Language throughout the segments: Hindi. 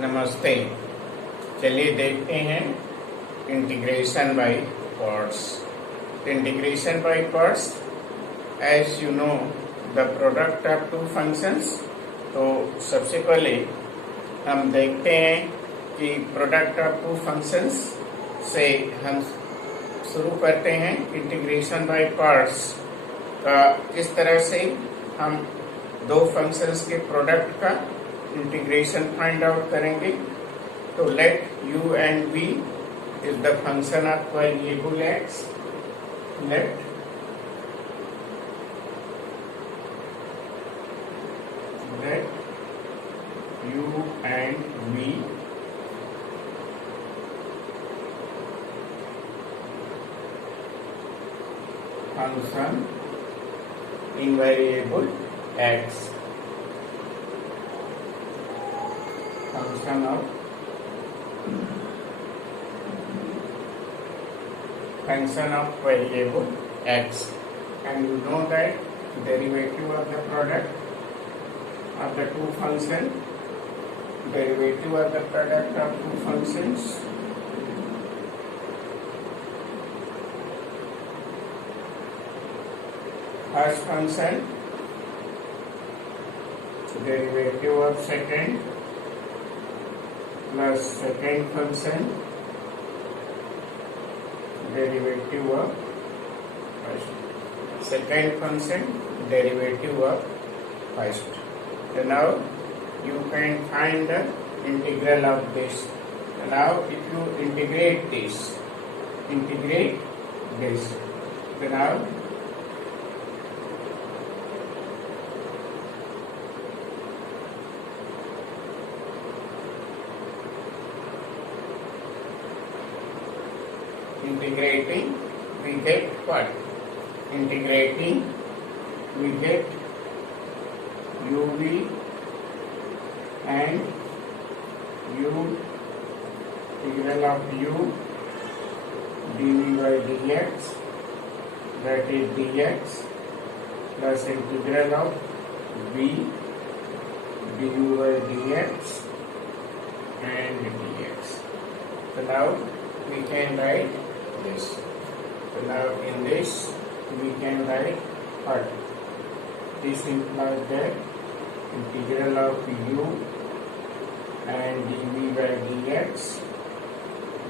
नमस्ते। चलिए देखते हैं integration by parts. Integration by parts, as you know the product of two functions. तो सबसे पहले हम देखते हैं कि प्रोडक्ट ऑफ टू फंक्शंस से हम शुरू करते हैं इंटीग्रेशन बाय पार्ट्स का। किस तरह से हम दो फंक्शंस के प्रोडक्ट का इंटीग्रेशन फाइंड आउट करेंगे। तो late u and v is the function of variable x. Let u and v function in variable x. Function of variable x, and you know that derivative of the product of the two functions, derivative of the product of two functions first function derivative of second plus second function derivative of first. Second function derivative of first. So now you can find the integral of this. So now if you integrate this, so now integrating we get what? Integrating we get uv and u integral of u dv by dx, that is dx, plus integral of v du by dx and dx. So now we can write this. So now in this we can write what? This implies that integral of u and dv by dx,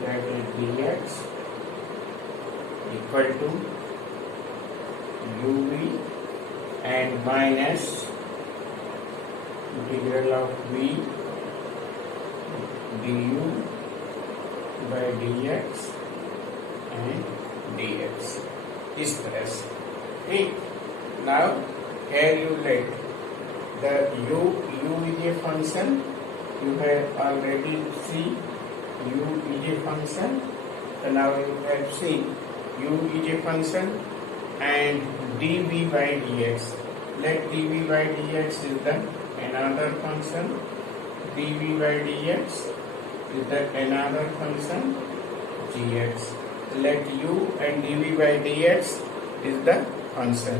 that is dx, equal to uv and minus integral of v du by dx and dx. इस तरह से ठीक। Now here you let the u is a function. You have already seen u is a function. So now you have seen u is a function and dv by dx. Let dv by dx is the another function. dv by dx is the another function gx. Let u and dv by dx is the function.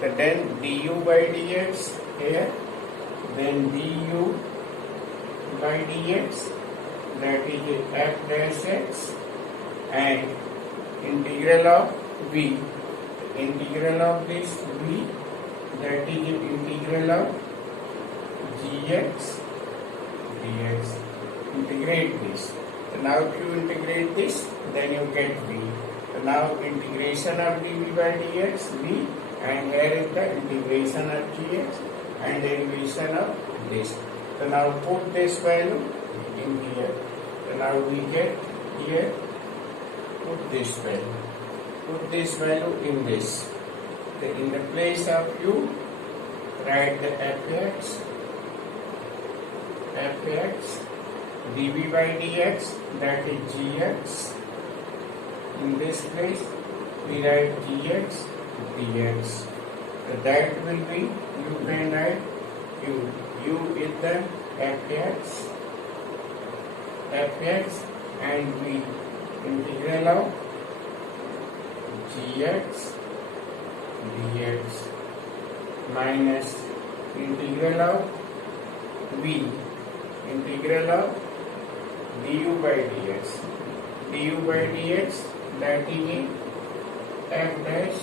So then du by dx here, then du by dx, that is f dash x, and integral of v, integral of this v, that is integral of gx dx. Integrate this. So now if you integrate this, then you get v. So now integration of dv by dx, v, and here is the integration of gx and derivation of this. So now put this value in here. So now we get here, put this value. Put this value in this. So in the place of u, write the fx dv by dx, that is gx. In this place we write gx dx. So that will be, you can write u is the fx and v, integral of gx dx minus integral of v, integral of du by dx. Du by dx, that is f dash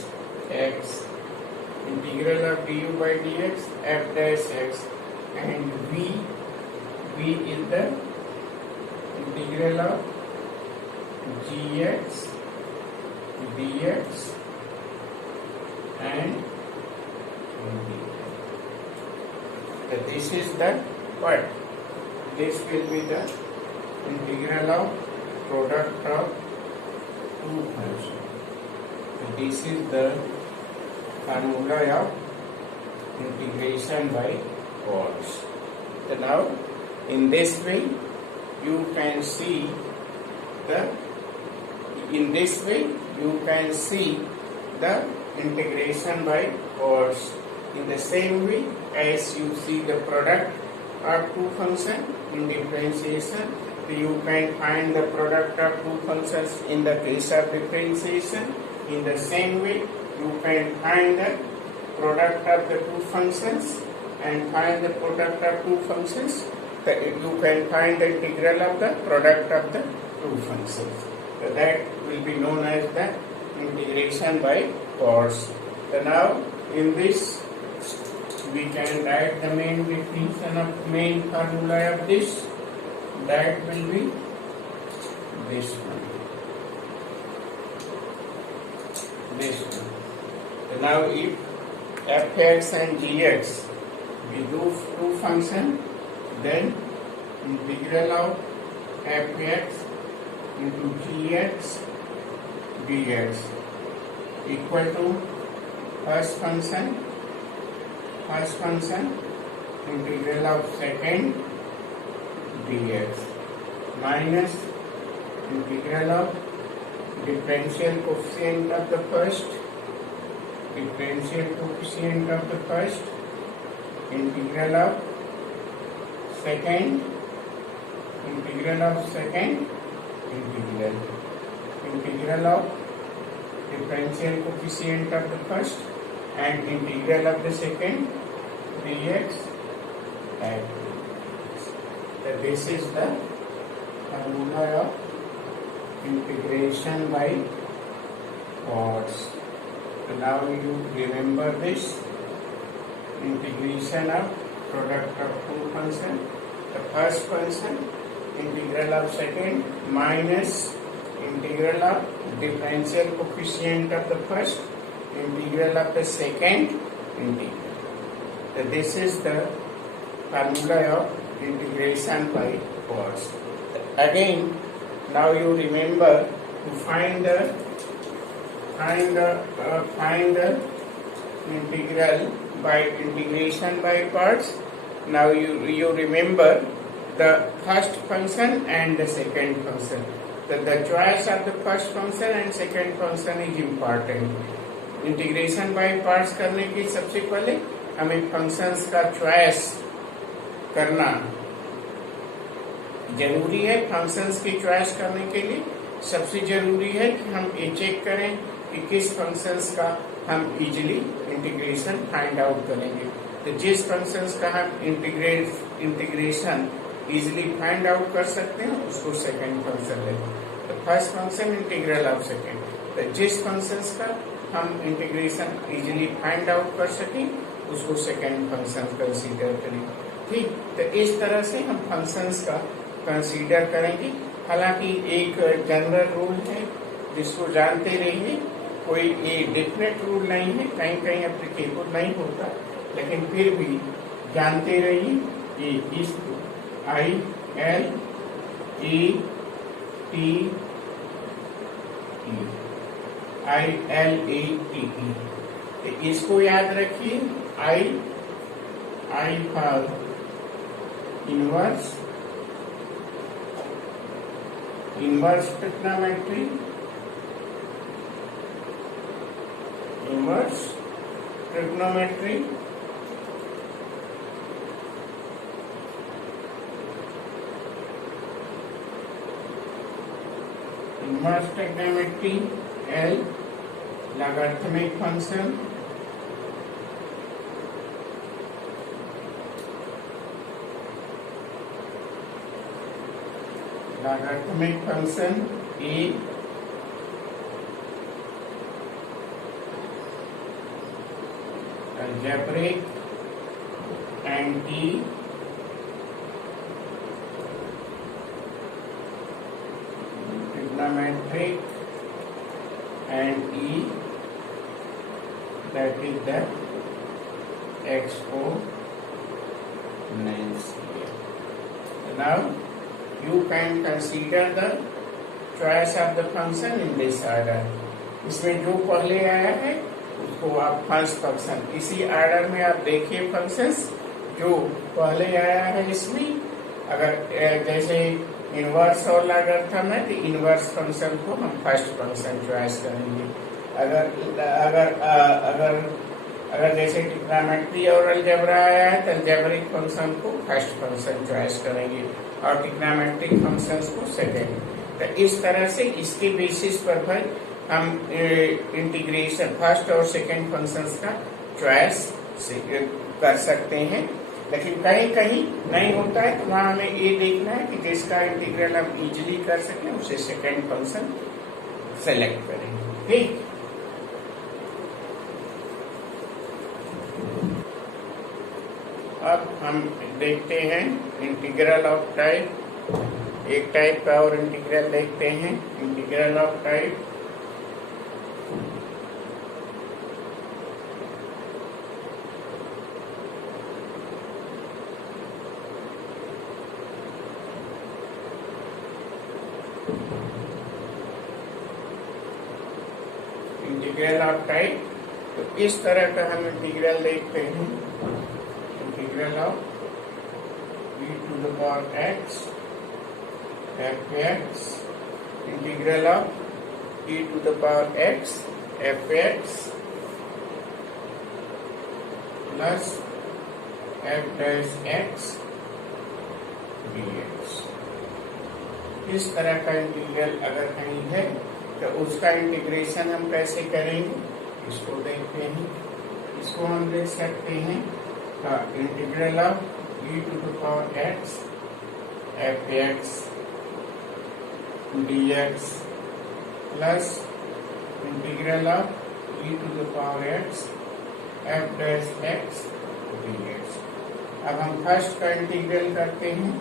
x. Integral of du by dx, f dash x, and v is the integral of gx dx and dx. So this is the what? This will be the integral of product of two functions. So this is the formula of integration by parts. So now in this way you can see the integration by parts in the same way as you see the product of two functions in differentiation. So you can find the product of two functions in the case of differentiation. In the same way you can find the product of the two functions and find the product of two functions. You can find the integral of the product of the two functions. So that will be known as the integration by parts. So now in this we can write the main definition of main formula of this. That will be this one. So now if fx and gx we do two functions, then integral of fx into gx dx equal to first function integral of second dx minus integral of differential coefficient of the first integral of second integral of differential coefficient of the first and integral of the second dx. So this is the formula of integration by parts. So now you remember this integration of product of two functions. The first function integral of second minus integral of differential coefficient of the first integral of the second integral. So this is the formula of integration by parts. Again, now you remember to find the integral by integration by parts. Now you remember the first function and the second function. The choice of the first function and second function is important. Integration by parts करने की सबसे पहले हमें फंक्शंस का चॉइस करना जरूरी है। फंक्शंस की चॉइस करने के लिए सबसे जरूरी है कि हम ये चेक करें कि किस फंक्शंस का हम इजीली इंटीग्रेशन फाइंड आउट करेंगे। तो जिस फंक्शंस का हम इंटीग्रेशन इजीली फाइंड आउट कर सकते हैं उसको सेकंड फंक्शन लेते हैं। तो first function integral of second. तो जिस फंक्शंस का हम इंटीग्रेशन इजीली फाइंड आउट कर सकें उसको सेकंड फंक्शन कंसीडर करें। ठीक, तो इस तरह से हम फंक्शंस का कंसीडर करेंगे। हालांकि एक जनरल रूल है जिसको जानते रहिए, कोई ये डेफिनेट रूल नहीं है, कहीं कहीं एप्लीकेबल नहीं होता, लेकिन फिर भी जानते रहिए कि इसको ILATE इसको याद रखिए। I for inverse trigonometry, L logarithmic function, logarithmic function e algebraic and e trigonometric and e that is the exponential. Now you can consider the choice of the function in this order. इसमें जो पहले आया है उसको आप फर्स्ट फंक्शन, इसी ऑर्डर में आप देखिए फंक्शंस जो पहले आया है इसमें, अगर जैसे इनवर्स और लॉगरिथम है तो इनवर्स फंक्शन को हम फर्स्ट फंक्शन चॉइस करेंगे। अगर अगर अगर अगर जैसे ट्रिग्नोमेट्री और अलजेब्रा आया है तो अलजेब्रिक फंक्शन को फर्स्ट फंक्शन चॉइस करेंगे और ट्रिग्नोमेट्रिक फंक्शंस को सेकेंड। तो इस तरह से इसके बेसिस पर फिर हम इंटीग्रेशन फर्स्ट और सेकेंड फंक्शंस का चॉइस कर सकते हैं। लेकिन कहीं कहीं नहीं होता है तो वहां हमें ये देखना है कि जिसका इंटीग्रल हम इजीली कर सकें उसे सेकेंड फंक्शन सेलेक्ट करेंगे। ठीक, अब हम देखते हैं इंटीग्रल ऑफ टाइप, एक टाइप का और इंटीग्रल देखते हैं, integral of type integral of type. तो इस तरह का हम इंटीग्रल देखते हैं, integral of e to the power x fx, integral of e to the power x fx plus f dash x dx। इस तरह का इंटीग्रल अगर कहीं है तो उसका इंटीग्रेशन हम कैसे करेंगे इसको देखते हैं। इसको हम देख सकते हैं integral of e to the power x fx dx plus integral of e to the power x f dash x dx। अब हम फर्स्ट का इंटीग्रल करते हैं,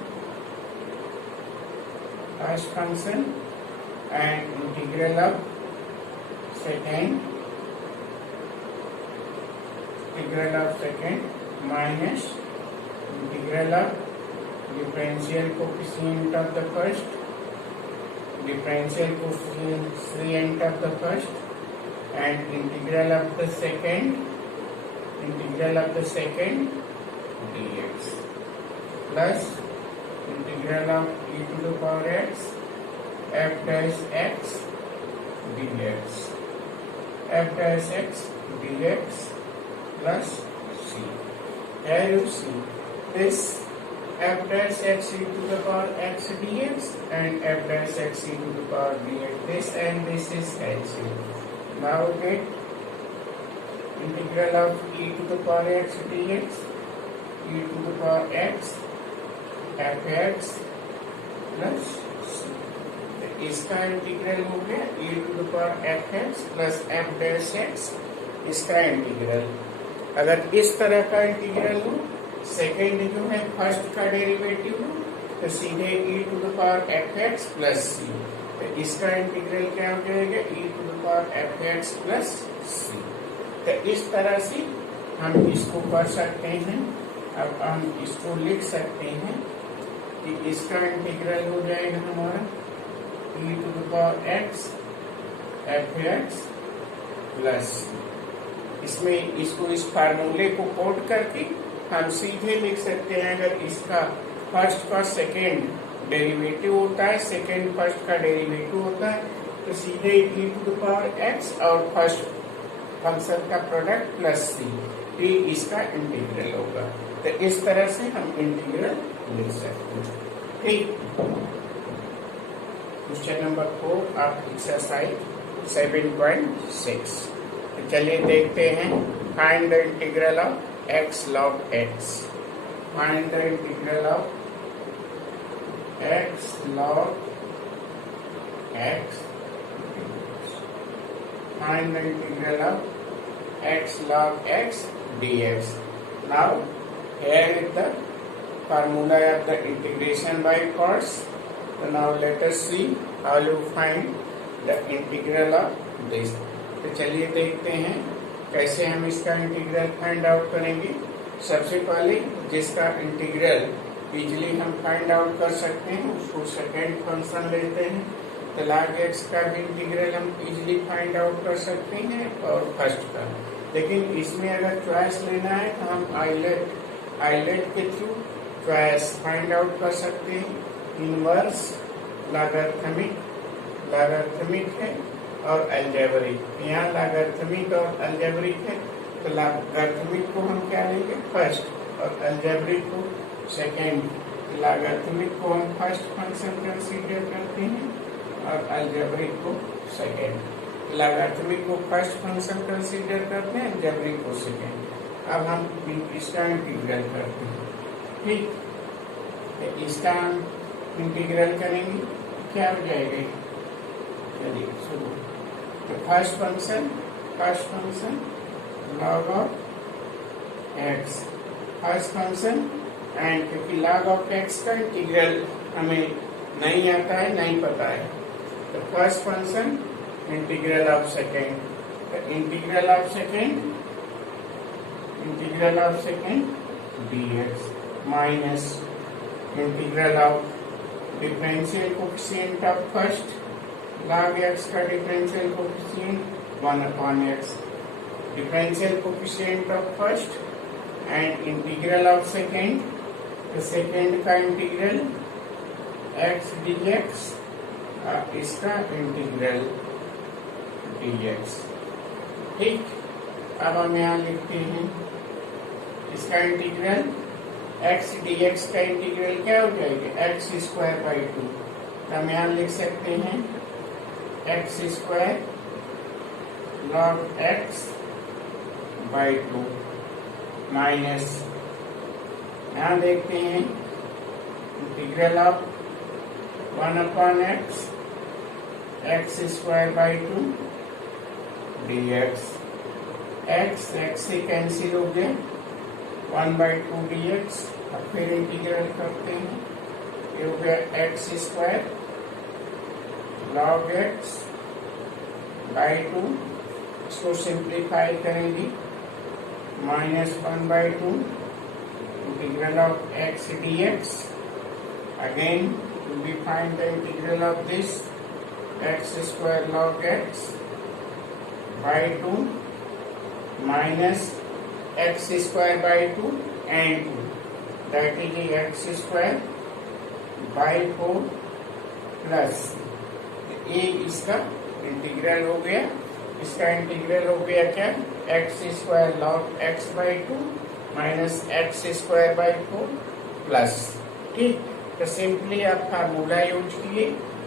first function and integral of second minus integral of differential coefficient of the first, differential coefficient of the first and integral of the second dx plus integral of e to the power x f dash x dx, f dash x dx plus c. Here you see this f dash x e to the power x dx and f dash x e to the power dx. This and this is cancelled. Now get integral of e to the power x dx, e to the power x fx plus c। इसका इंटीग्रल हो गया e to the power fx plus f dash x, इसका इंटीग्रल। अगर इस तरह का इंटीग्रल हो, सेकेंड जो है फर्स्ट का डेरिवेटिव हो, तो सीधे e to the power fx plus c। तो इसका इंटीग्रल क्या हो जाएगा e to the power fx plus c। तो इस तरह से हम इसको कर सकते हैं। अब हम इसको लिख सकते हैं कि इसका इंटीग्रल हो जाएगा हमारा e to the power x fx plus, इसमें इसको इस फार्मूले को कोड करके हम सीधे लिख सकते हैं। अगर इसका फर्स्ट का सेकेंड डेरिवेटिव होता है, सेकेंड फर्स्ट का डेरिवेटिव होता है, तो सीधे e to the power x और फर्स्ट फंक्शन का प्रोडक्ट प्लस c, ये इसका इंटीग्रल होगा। तो इस तरह से हम इंटीग्रल लिख सकते हैं। ठीक, क्वेश्चन नंबर 4 ऑफ एक्सरसाइज 7.6। तो चलिए देखते हैं, find the integral of x log x। Find the integral of x log x. Find the integral of x log x dx. Now here is the formula of the integration by parts. So now let us see how you find the integral of this. तो चलिए देखते हैं कैसे हम इसका इंटीग्रल फाइंड आउट करेंगे. सबसे पहले जिसका इंटीग्रल इजीली हम फाइंड आउट कर सकते हैं उसको सेकेंड फंक्शन लेते हैं. तो log x का भी इंटीग्रल हम इजीली फाइंड आउट कर सकते हैं और फर्स्ट का. लेकिन इसमें अगर चॉइस लेना है तो हम आइलेट के थ्रू चॉइस फाइंड आउट कर सकते हैं. इनवर्स, लॉगरिथमिक है और अलजेब्रिक. यहाँ लॉगरिथमिक और अलजेब्रिक है. तो लॉगरिथमिक को हम क्या लेंगे फर्स्ट और अलजेब्रिक को सेकेंड. लॉगरिथमिक को हम फर्स्ट फंक्शन कंसीडर करते हैं और अलजेब्रिक को सेकेंड. लॉगरिथमिक को फर्स्ट फंक्शन कंसीडर करते हैं, अलजेब्रिक को सेकेंड. अब हम इसका इंटीग्रल करते हैं. ठीक, तो इसका हम इंटीग्रल करेंगे. क्या हो जाएगा? चलिए शुरू. तो first function log of x, first function. And क्योंकि log ऑफ x का इंटीग्रल हमें नहीं आता है, नहीं पता है, तो first function integral of second. तो integral of second dx minus integral of differential coefficient of first. log x का differential coefficient 1/x. Differential coefficient of first and integral of second. तो सेकेंड का इंटीग्रल x dx, इसका इंटीग्रल dx. ठीक, अब हम यहाँ लिखते हैं इसका इंटीग्रल x dx का इंटीग्रल क्या हो जाएगा? x²/2. हम यहाँ लिख सकते हैं x² log x/2 माइनस, यहाँ देखते हैं integral of 1/x x²/2 dx. x से कैंसिल हो गया, 1/2 dx. अब फिर इंटीग्रल करते हैं. ये हो गया x² log x/2. इसको सिंप्लीफाई करेंगे, minus 1/2 integral of x dx. Again we find the integral of this x² log x/2 minus x²/2 and 2, that is x²/4 plus ये इसका इंटीग्रल हो गया. इसका इंटीग्रल हो गया क्या? x² log x/2 minus x²/4 plus. ठीक, तो सिंपली आप फार्मूला यूज किए,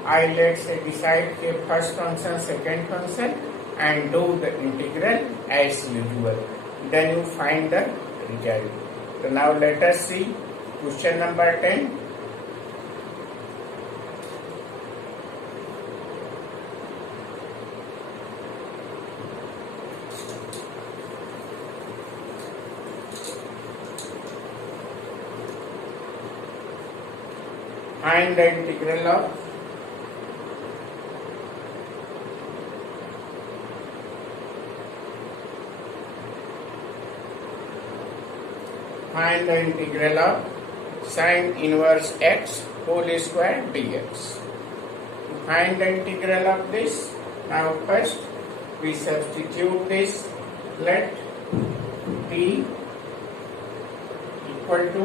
आइलेट से डिसाइड किए first function second function and do the integral as usual, then you find the result. तो now let us see question number 10. Find the integral of sin inverse x whole square dx. To find the integral of this, now first we substitute this. Let t equal to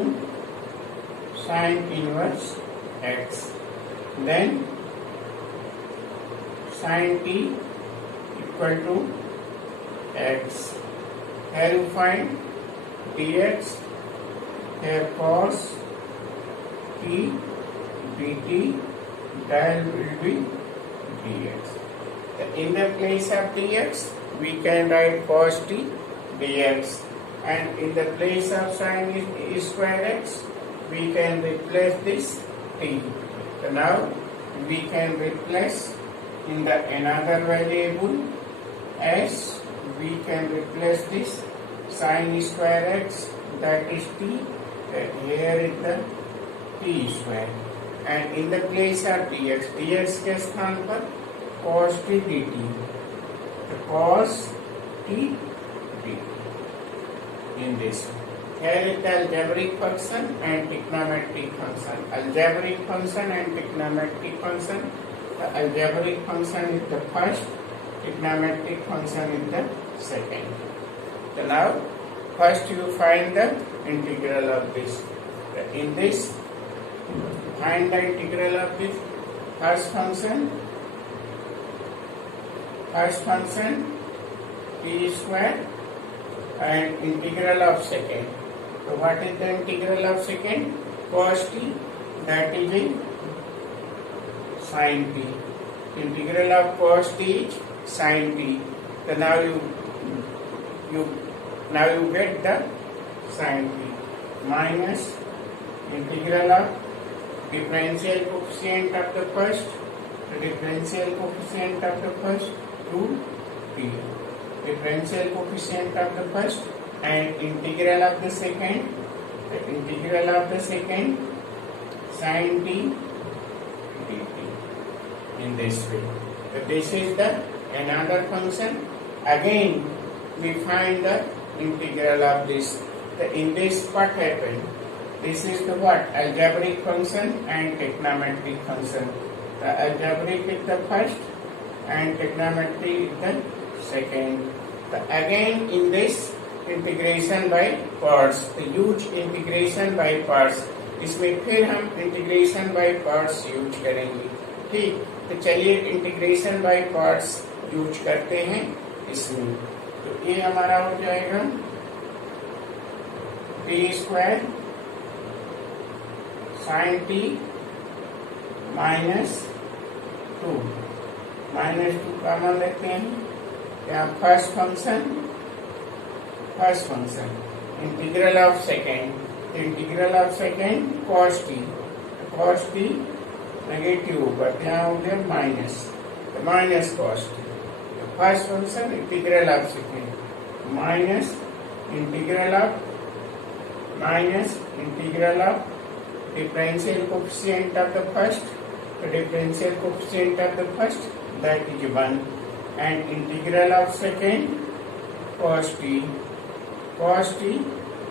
sin inverse x, then sin t equal to x. Here you find dx, here cos t dt, that will be dx. In the place of dx we can write cos t dx, and in the place of sin square x we can replace this t. So now we can replace in the another variable s, we can replace this sin square x, that is t, and here is the t square, and in the place of dx, dx के स्थान पर cos t dt, the cos t dt in this. Here is the algebraic function and trigonometric function. Algebraic function and trigonometric function. The algebraic function is the first, trigonometric function is the second. So now, first you find the integral of this. In this, find the integral of this first function t square, and integral of second. So what is the integral of second? Cos t, that is in sin t. Integral of cos t is sin t. So now you get the sin t minus integral of differential coefficient of the first, the differential coefficient of the first 2t, differential coefficient of the first, and integral of the second, the integral of the second sin t dt in this way. So this is the another function. Again we find the integral of this. In this what happened? This is the what? Algebraic function and trigonometric function. The algebraic is the first and trigonometry is the second. Again in this integration by parts, तो यूज इंटीग्रेशन बाय पार्ट्स, इसमें फिर हम इंटीग्रेशन बाय पार्ट्स यूज करेंगे. ठीक, तो चलिए इंटीग्रेशन बाय पार्ट्स यूज करते हैं इसमें. तो ये हमारा हो जाएगा T square sine t minus two common लेते हैं. यहाँ first function integral of second cos t negative होगा, यहाँ हो गया minus cos t. First function integral of second minus integral of differential coefficient of the first, the differential coefficient of the first, that is 1, and integral of second cos t,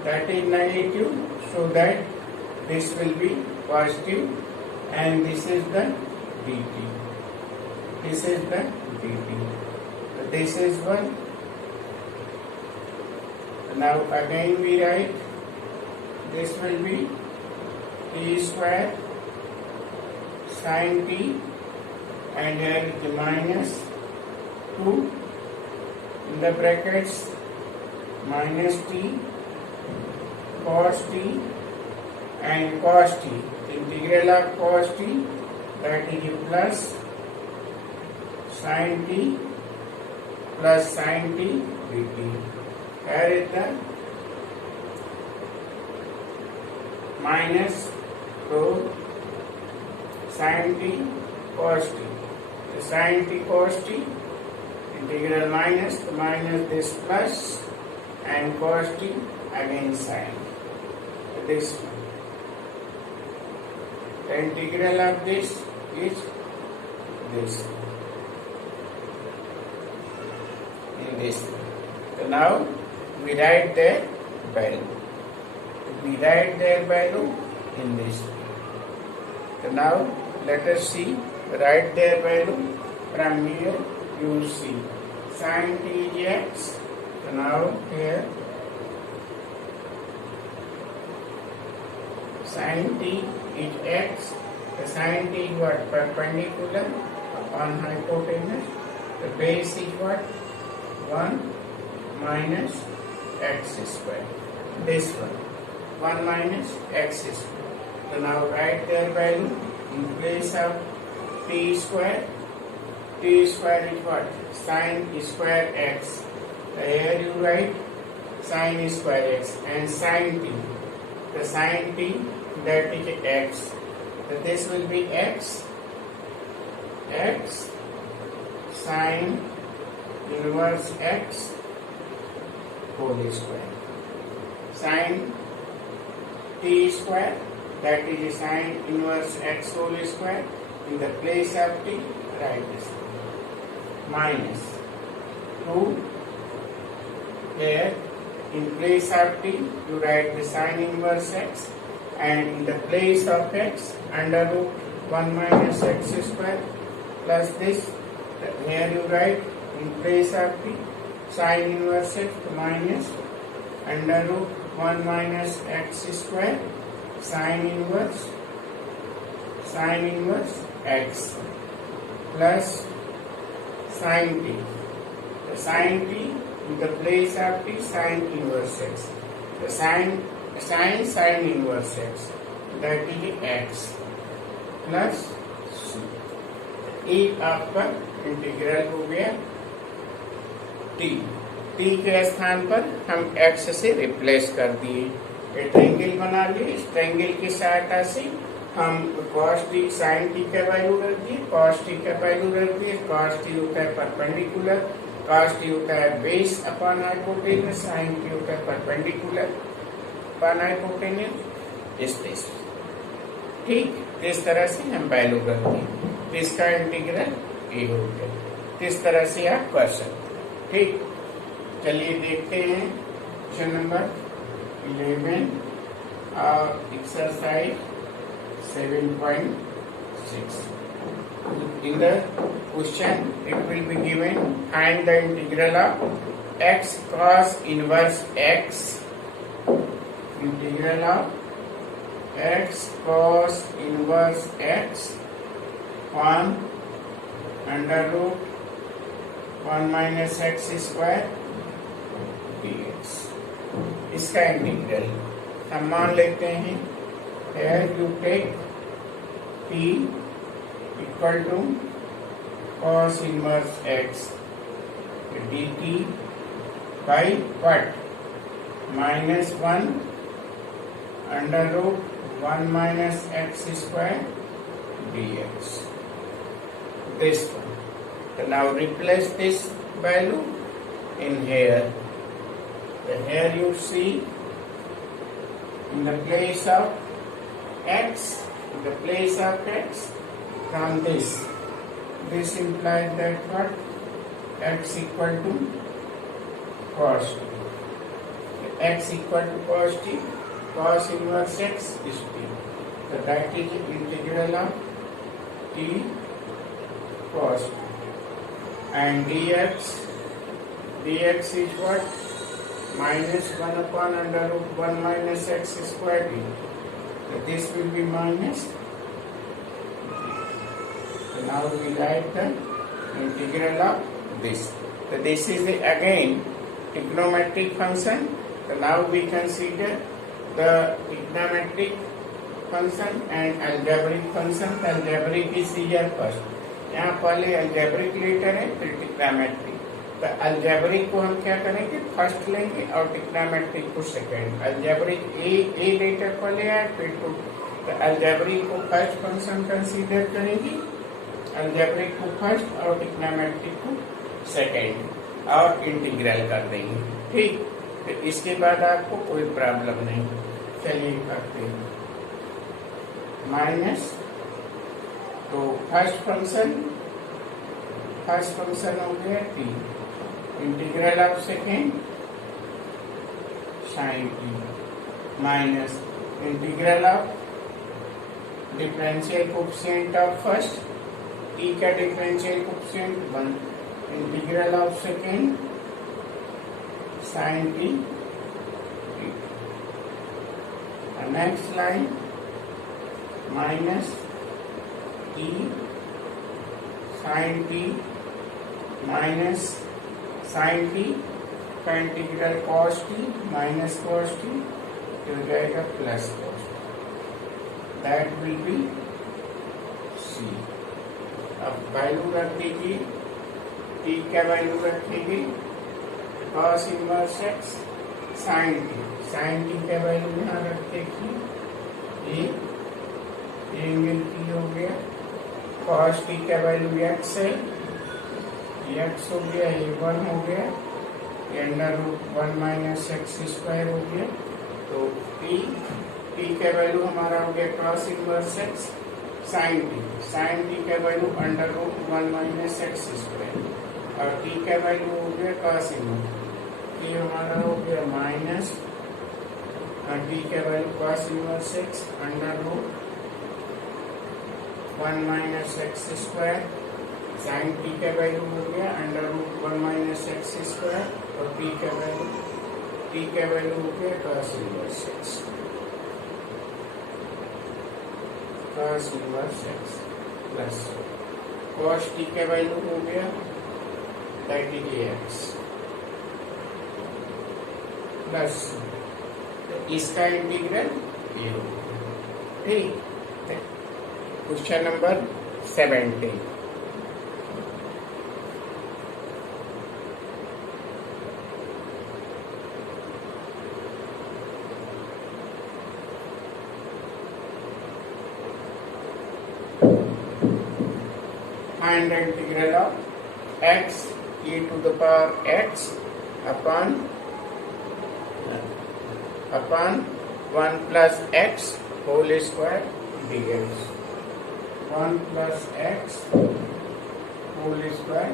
that is negative, so that this will be positive, and this is the dt. This is the dt. So this is 1. Now again we write, this will be t square sin t, and here is the minus 2 in the brackets, minus t cos t and cos t, integral of cos t, that is plus sin t dt. Here is the minus to sin t cos t. So sin t cos t, integral minus this plus, and cos t again sin. So this one. The integral of this is this. In this. So now we write their value. We write their value in this. So now let us see, write their value. From here you see sin t is x. So now here sin t is x. The sin t is what? Perpendicular upon hypotenuse. The base is what? 1 minus x square. This one. 1 minus x square. So now write their value in place of t square. T square is what? Sin square x. So here you write sin square x and sin t. The sin t, that is x. So this will be x sine inverse x whole square. Sin t square, that is sin inverse x whole square. In the place of t, write this minus 2. Here in place of t you write the sin inverse x, and in the place of x under root 1 minus x square plus this. Here you write in place of t sin inverse x minus under root 1 minus x square sin inverse x plus sin t. The sin t in the place of t sin inverse x. The sin inverse x, that is x plus e आपका इंटीग्रल हो गया t. t के स्थान पर हम x से रिप्लेस कर दिए. एक ट्रायंगल बना लिए. इस ट्रायंगल की सहायता से हम cos t sin t का वैल्यू रख दिए. cos t का वैल्यू रख दिए. cos t होता है परपेंडिकुलर. cos t होता है base upon hypotenuse. sin t होता है परपेंडिकुलर अपॉन हाइपोटेन्यूज. इस ठीक इस तरह से हम वैल्यू रख दिए. इसका इंटीग्रल ए हो गया. इस तरह से आप कर सकते. ठीक, चलिए देखते हैं क्वेश्चन नंबर 11 और exercise 7.6. In the question it will be given, find the integral of x cos inverse x, integral of x cos inverse x on under root 1 minus x square dx. इसका इंटीग्रल हम मान लेते हैं. Here you take t equal to cos inverse x dt by what? Minus 1 under root 1 minus x square dx. This one. So now replace this value in here. Then here you see in the place of x, from this implies that what? X equal to cos t. X equal to cos t, cos inverse x is t. So that is integral of t cos t. And dx is what? Minus 1 upon under root 1 minus x square d. So this will be minus. So now we write the integral of this. So this is again trigonometric function. So now we consider the trigonometric function and algebraic function. Algebraic is here first. यहाँ पहले algebraic लेटर है, फिर trigonometric. तो अलजेब्रिक को हम क्या करेंगे? फर्स्ट लेंगे और ट्रिग्नोमेट्रिक को सेकंड. अलजेब्रिक ए लेटर पहले है, फिर टू. तो अलजेब्रिक को फर्स्ट फंक्शन कंसीडर करेंगे, अलजेब्रिक को फर्स्ट और ट्रिग्नोमेट्रिक को सेकंड, और इंटीग्रल कर देंगे. ठीक, तो इसके बाद आपको कोई प्रॉब्लम नहीं. चलिए करते हैं. माइनस, तो फर्स्ट फंक्शन हो गया t. Integral of second sine t minus integral of differential coefficient of first, t का differential coefficient 1, integral of second sine t. Next line minus t sine t minus sine T का integral cos t minus cos t हो जाएगा plus cos t. That will be c. अब वैल्यू रख दीजिए. टी का वैल्यू रखेंगे cos inverse x sine t. Sine T का वैल्यू यहाँ रख देखिए, एंगल टी हो गया. कॉस टी का वैल्यू एक्स है, एक्स हो गया, ये 1 हो गया, ये under root 1 minus x square हो गया। तो टी का वैल्यू हमारा हो गया cos inverse x sine T का value under root 1 minus x square, और टी का वैल्यू हो गया कॉस इनवर्स, टी हमारा हो गया माइनस टी का value cos inverse x under root 1 minus x square, sine T का वैल्यू हो गया under root 1 minus x square, और टी का वैल्यू हो गया cos inverse x plus cos T का वैल्यू हो गया 30x प्लस इसका इंटीग्रल ये हो गया। ठीक, question number 17। Find the integral of x e to the power x upon 1 plus x whole square dx. 1 plus x whole square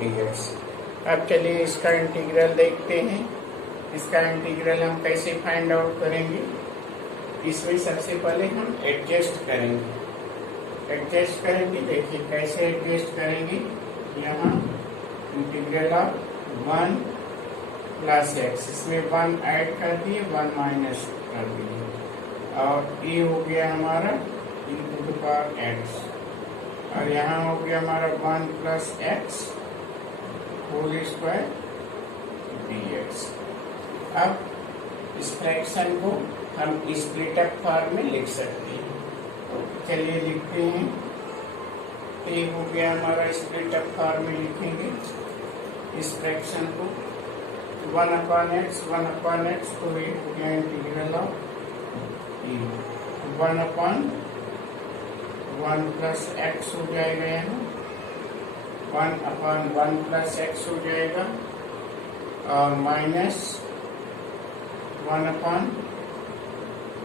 dx. अब चलिए इसका इंटीग्रल देखते हैं। इसका इंटीग्रल हम कैसे फाइंड आउट करेंगे? इसमें सबसे पहले हम एडजस्ट करेंगे। देखिए कैसे एडजस्ट करेंगे। यहाँ इंटीग्रल ऑफ 1 प्लस एक्स, इसमें 1 ऐड कर दिए, 1 माइनस कर दिए, और ये हो गया हमारा e to the power x, और यहाँ हो गया हमारा 1 plus x whole square dx। अब इस फ्रैक्शन को हम स्प्लिट अप फॉर्म में लिख सकते हैं। चलिए लिखते हैं। ये हो गया हमारा स्प्लिट अप फॉर्म में लिखेंगे इस फ्रैक्शन को 1 अपॉन एक्स तो ये हो गया integral of 1 upon 1 plus x हो जाएगा, यहाँ 1 अपॉन 1 प्लस एक्स हो जाएगा, और minus 1 upon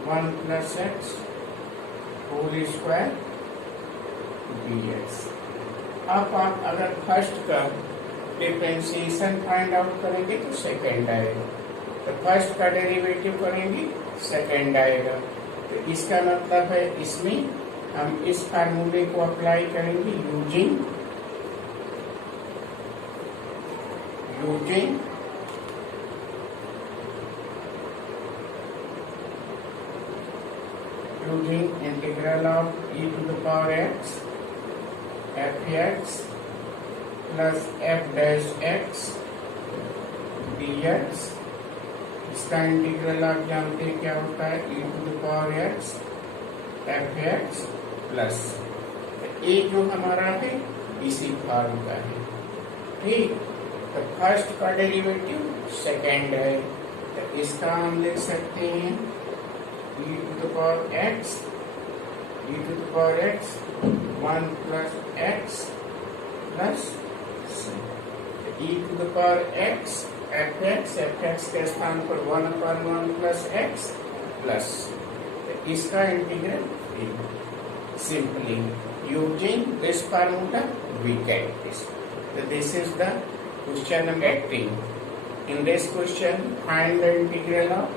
1 plus x whole square dx। अब आप अगर फर्स्ट का डिफरेंशिएशन फाइंड आउट करेंगे तो सेकंड आएगा, तो फर्स्ट का डेरिवेटिव करेंगे सेकंड आएगा। तो इसका मतलब है इसमें हम इस फार्मूले को अप्लाई करेंगे using integral of e to the power x fx plus f dash x dx। इसका इंटीग्रल आप जानते हैं क्या होता है, e to the power x fx plus ये जो हमारा है इसी फॉर्म का है। ठीक, तो फर्स्ट का डेरिवेटिव सेकंड है, तो इसका हम लिख सकते हैं e to the power x 1 plus x plus c। e to the power x fx के स्थान पर 1 upon 1 plus x plus इसका integral simply using this formula we get this। So this is the question number 18. In this question find the integral of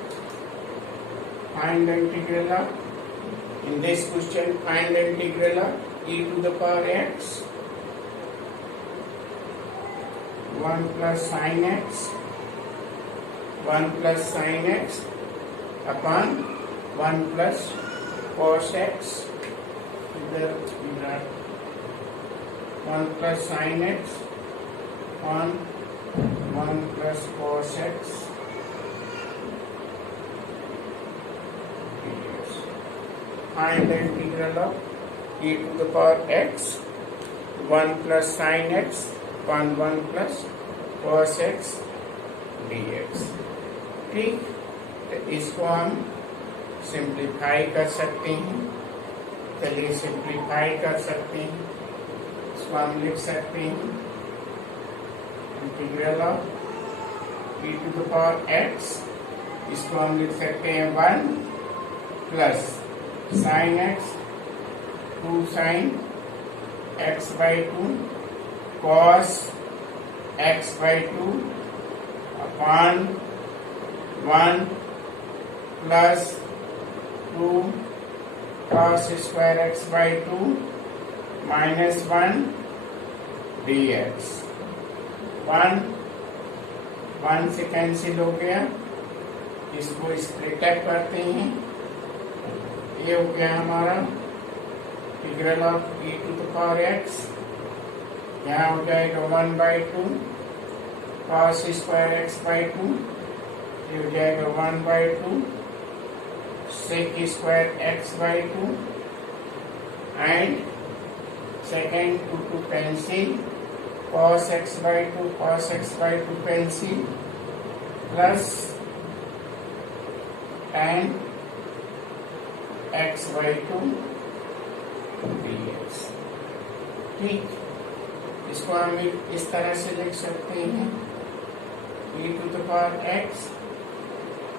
in this question find the integral of e to the power x 1 plus sin x upon 1 plus cos x, इधर 1 plus sin x on 1 plus cos x find the integral of e to the power x 1 plus sin x upon 1 plus cos x dx। ठीक, तो इसको हम सिंप्लीफाई कर सकते हैं। चलिए सिंप्लीफाई कर सकते हैं, इसको हम लिख सकते हैं integral of e to the power x, इसको हम लिख सकते हैं 1 plus sine x 2 sine x by 2 cos x by 2 upon 1 plus 2 cos square x by 2 minus 1 dx। 1 से कैंसिल हो गया, इसको स्प्लिट अप करते हैं, ये हो गया हमारा integral of e to the power x, यहाँ हो जाएगा 1 by 2 cos square x by 2, ये हो जाएगा 1 by 2 sec square x by 2 and second 2 cancel, cos x by 2 cos x by 2 cancel plus tan x by 2 dx। ठीक, इसको हम इस तरह से लिख सकते हैं e to the power x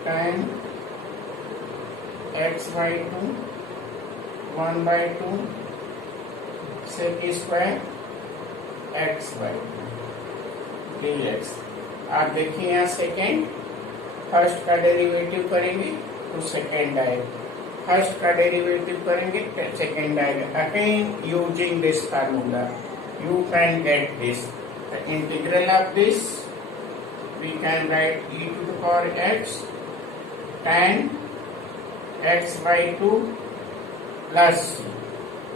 tan x by 2 1 by 2 sec square x by 2 dx। आप देखिए यहाँ सेकेंड, फर्स्ट का डेरिवेटिव करेंगे तो सेकेंड आएगा, फर्स्ट का डेरिवेटिव करेंगे तो सेकेंड आएगा। Again using this formula you can get this, the integral of this we can write e to the power x tan x by 2 plus,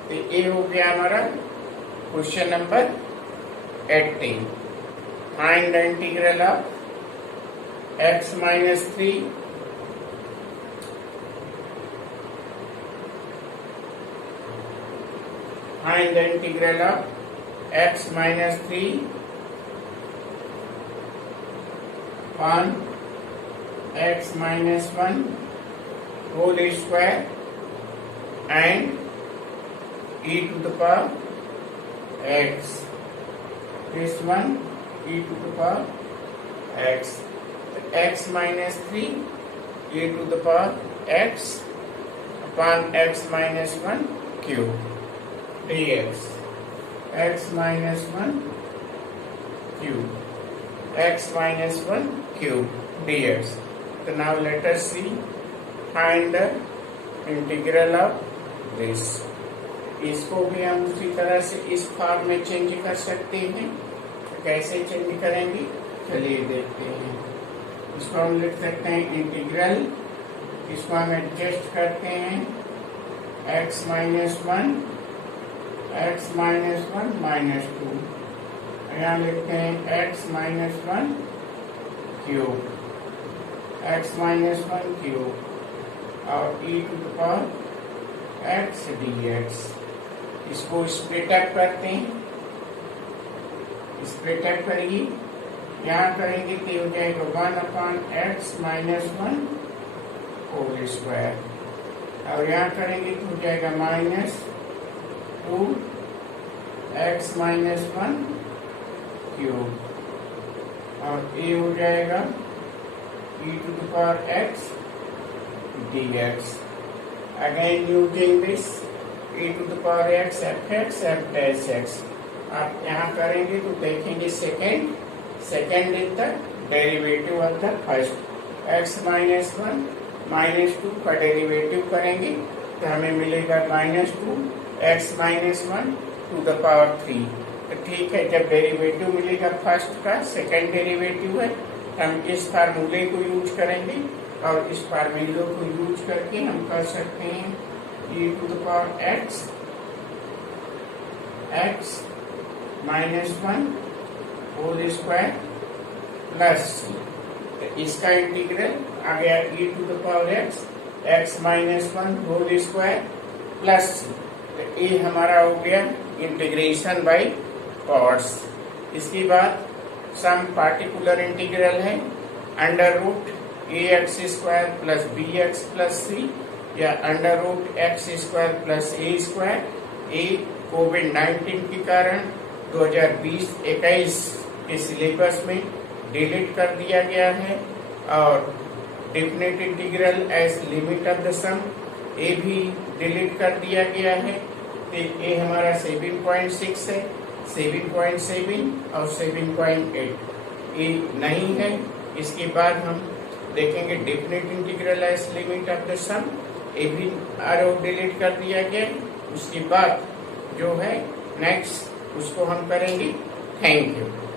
तो ये हो गया हमारा question number 18। Find the integral of x minus 3 find the integral of x minus 3 on x minus 1 whole square and e to the power x, this one e to the power x, x minus 3 e to the power x upon x minus 1 cube dx, x minus 1 cube, x minus 1 cube dx। So now let us see, find the integral of this। इसको भी हम उसी तरह से इस फॉर्म में चेंज कर सकते हैं, तो कैसे चेंज करेंगे चलिए देखते हैं। इसको हम लिख सकते हैं इंटीग्रल, इसको हम एडजस्ट करते हैं x minus 1 x minus 1 minus 2, यहाँ लिखते हैं x minus 1 cube, x minus 1 cube और e to the power x dx। इसको स्प्लिट अप करते हैं, स्प्लिट अप करिए, यहाँ करेंगे तो हो जाएगा 1 upon x minus 1 whole square, और यहाँ करेंगे तो हो जाएगा माइनस 2 x माइनस 1 क्यूब, और ये हो जाएगा e to the power x dx। Again using this e to the power x f dash x, आप यहाँ करेंगे तो देखेंगे second is the derivative of the first, x minus 1 minus 2 का डेरिवेटिव करेंगे तो हमें मिलेगा minus 2 x minus 1 to the power 3। तो ठीक है, जब डेरिवेटिव मिलेगा फर्स्ट का, सेकेंड डेरिवेटिव है, हम इस फार्मूले को यूज करेंगे और इस फार्मूले को यूज करके हम कर सकते हैं e to the power x minus 1 whole square plus, इसका इंटीग्रल आ गया e to the power x minus 1 whole square plus, तो ये हमारा हो गया इंटीग्रेशन बाय पार्ट्स। इसके बाद सम पार्टिकुलर इंटीग्रल है under root ax square plus bx plus c, या √x² प्लस a², ये कोविड-19 के कारण 2020-21 के सिलेबस में डिलीट कर दिया गया है। और definite integral as limit of the sum, ये भी डिलीट कर दिया गया है। तो ये हमारा 7.6 है, 7.7 और 7.8 ये नहीं है। इसके बाद हम देखेंगे definite integral as limit of the sum, ये भी डिलीट कर दिया गया। उसके बाद जो है नेक्स्ट उसको हम करेंगे। Thank you.